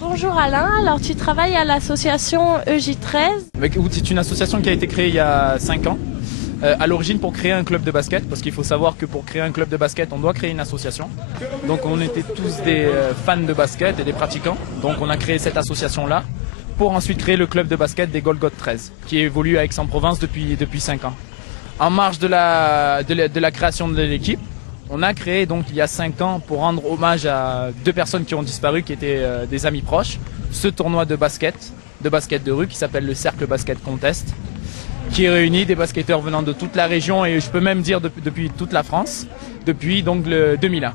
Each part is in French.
Bonjour Alain, alors tu travailles à l'association EJ13. C'est une association qui a été créée il y a 5 ans, à l'origine pour créer un club de basket, parce qu'il faut savoir que pour créer un club de basket, on doit créer une association. Donc on était tous des fans de basket et des pratiquants, donc on a créé cette association-là, pour ensuite créer le club de basket des Golgoth 13, qui évolue à Aix-en-Provence depuis 5 ans. En marge de la création de l'équipe, on a créé donc il y a 5 ans pour rendre hommage à 2 personnes qui ont disparu, qui étaient des amis proches, ce tournoi de basket de rue qui s'appelle le Cercle Basket Contest, qui réunit des basketteurs venant de toute la région et je peux même dire depuis toute la France, depuis donc le 2001.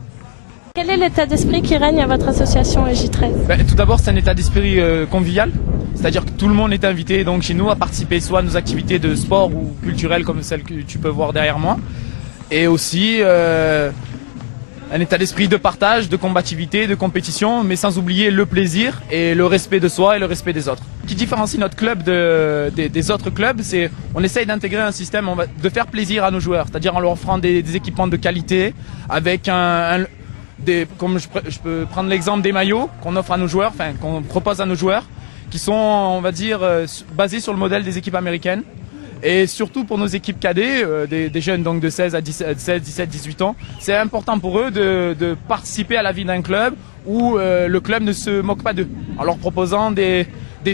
Quel est l'état d'esprit qui règne à votre association EJ13? Tout d'abord, c'est un état d'esprit convivial, c'est-à-dire que tout le monde est invité donc chez nous à participer soit à nos activités de sport ou culturelles comme celles que tu peux voir derrière moi, et aussi un état d'esprit de partage, de combativité, de compétition, mais sans oublier le plaisir et le respect de soi et le respect des autres. Ce qui différencie notre club des autres clubs, c'est qu'on essaye d'intégrer un système de faire plaisir à nos joueurs, c'est-à-dire en leur offrant des équipements de qualité, avec comme je peux prendre l'exemple des maillots qu'on offre à nos joueurs, enfin qu'on propose à nos joueurs, qui sont, on va dire, basés sur le modèle des équipes américaines. Et surtout pour nos équipes cadets, des jeunes donc de 16 à 17, 18 ans, c'est important pour eux de participer à la vie d'un club où le club ne se moque pas d'eux, en leur proposant des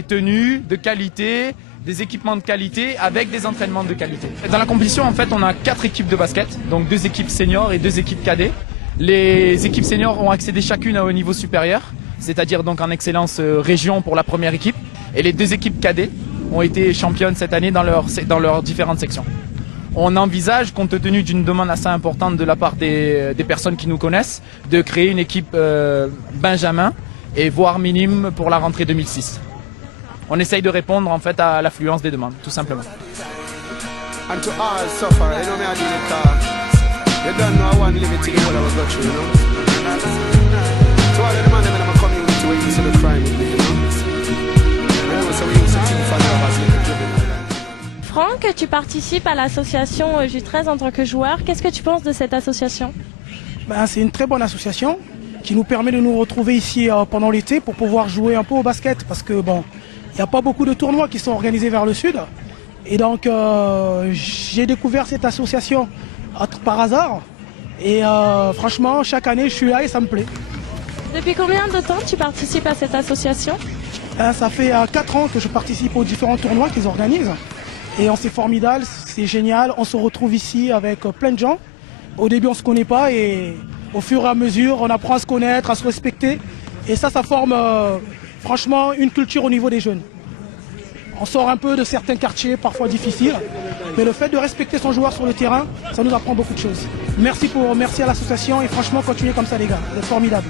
tenues de qualité, des équipements de qualité avec des entraînements de qualité. Dans la compétition, en fait, on a 4 équipes de basket, donc 2 équipes seniors et 2 équipes cadets. Les équipes seniors ont accédé chacune à un niveau supérieur, c'est-à-dire donc en excellence région pour la première équipe, et les 2 équipes cadets ont été championnes cette année dans leurs différentes sections. On envisage, compte tenu d'une demande assez importante de la part des personnes qui nous connaissent, de créer une équipe Benjamin et voire minime pour la rentrée 2006. On essaye de répondre en fait à l'affluence des demandes, tout simplement. Franck, tu participes à l'association EJ13 en tant que joueur. Qu'est-ce que tu penses de cette association? C'est une très bonne association qui nous permet de nous retrouver ici pendant l'été pour pouvoir jouer un peu au basket parce que il n'y a pas beaucoup de tournois qui sont organisés vers le sud. Et donc j'ai découvert cette association par hasard et franchement chaque année je suis là et ça me plaît. Depuis combien de temps tu participes à cette association? Ça fait 4 ans que je participe aux différents tournois qu'ils organisent. Et c'est formidable, c'est génial, on se retrouve ici avec plein de gens. Au début on ne se connaît pas et au fur et à mesure on apprend à se connaître, à se respecter. Et ça forme franchement une culture au niveau des jeunes. On sort un peu de certains quartiers parfois difficiles, mais le fait de respecter son joueur sur le terrain, ça nous apprend beaucoup de choses. Merci à l'association et franchement continuez comme ça les gars, vous êtes formidables.